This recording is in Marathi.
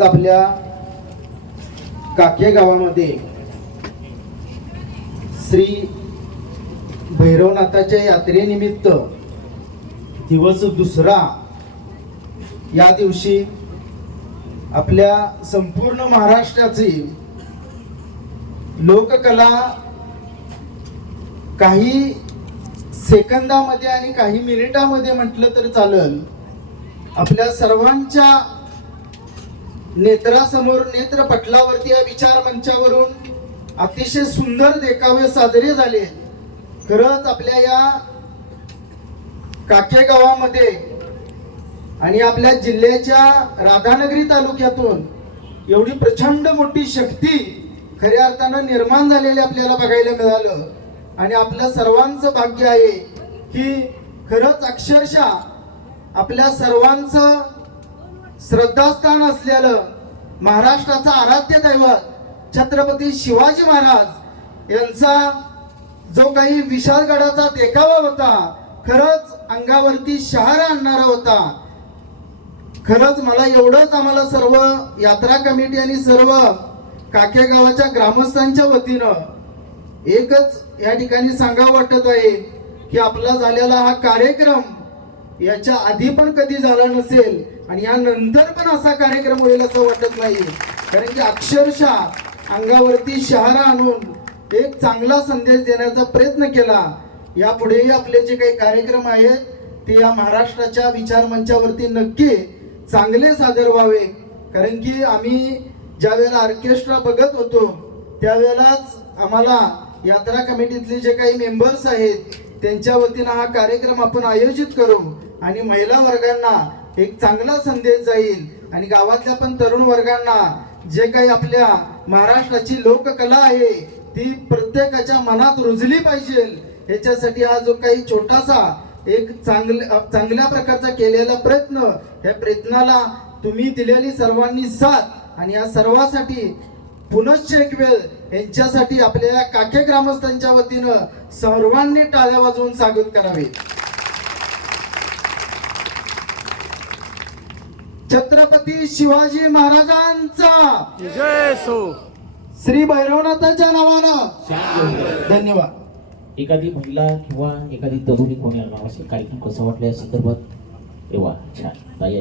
आज आपल्या काके गावामध्ये श्री भैरवनाथाच्या यात्रेनिमित्त दिवस दुसरा या दिवशी आपल्या संपूर्ण महाराष्ट्राची लोककला काही सेकंदामध्ये आणि काही मिनिटामध्ये म्हटलं तर चालेल, आपल्या सर्वांच्या नेत्रासमोर नेत्रपटलावरती या विचार मंचावरून अतिशय सुंदर देखावे साजरे झाले. खरंच आपल्या या काके गावामध्ये आणि आपल्या जिल्ह्याच्या राधानगरी तालुक्यातून एवढी प्रचंड मोठी शक्ती खऱ्या अर्थानं निर्माण झालेली आपल्याला बघायला मिळालं. आणि आपल्या सर्वांचं भाग्य आहे की खरंच अक्षरशः आपल्या सर्वांचं श्रद्धास्थान असलेलं महाराष्ट्राचा आराध्य दैवत छत्रपती शिवाजी महाराज यांचा जो काही विशाळगडाचा देखावा होता, खरंच अंगावरती शहारा आणणारा होता. खरंच मला एवढंच आम्हाला सर्व यात्रा कमिटी आणि सर्व काके गावाच्या ग्रामस्थांच्या वतीनं एकच या ठिकाणी सांगावं वाटत आहे की आपला झालेला हा कार्यक्रम याच्या आधी पण कधी झाला नसेल आणि यानंतर पण असा कार्यक्रम होईल असं वाटत नाही. कारण की अक्षरशः अंगावरती शहारा आणून एक चांगला संदेश देण्याचा प्रयत्न केला. यापुढेही आपले जे काही कार्यक्रम आहेत ते या महाराष्ट्राच्या विचार मंचावरती नक्की चांगले सादर व्हावे. कारण की आम्ही ज्या वेळेला ऑर्केस्ट्रा बघत होतो त्यावेळेलाच आम्हाला यात्रा कमिटीतले जे काही मेंबर्स आहेत त्यांच्या वतीनं हा कार्यक्रम आपण आयोजित करू आणि महिला वर्गांना एक चांगला संदेश जाईल आणि गावातल्या पण तरुण वर्गांना जे काही आपल्या महाराष्ट्राची लोककला आहे ती प्रत्येकाच्या मनात रुजली पाहिजे. ह्याच्यासाठी हा जो काही छोटासा एक चांगल्या प्रकारचा केलेला प्रयत्न, या प्रयत्नाला तुम्ही दिलेली सर्वांनी साथ आणि या सर्वांसाठी पुनश्च एक वेळ यांच्यासाठी आपल्या काके ग्रामस्थांच्या वतीनं सर्वांनी टाळ्या वाजवून स्वागत करावे. छत्रपती शिवाजी महाराजांचा जय सो. श्री भैरवनाथाच्या नावानं धन्यवाद. एखादी महिला किंवा एखादी तरुणी कोणी आला असेल कार्यक्रम कसा वाटला या संदर्भात एव्हा छान ताई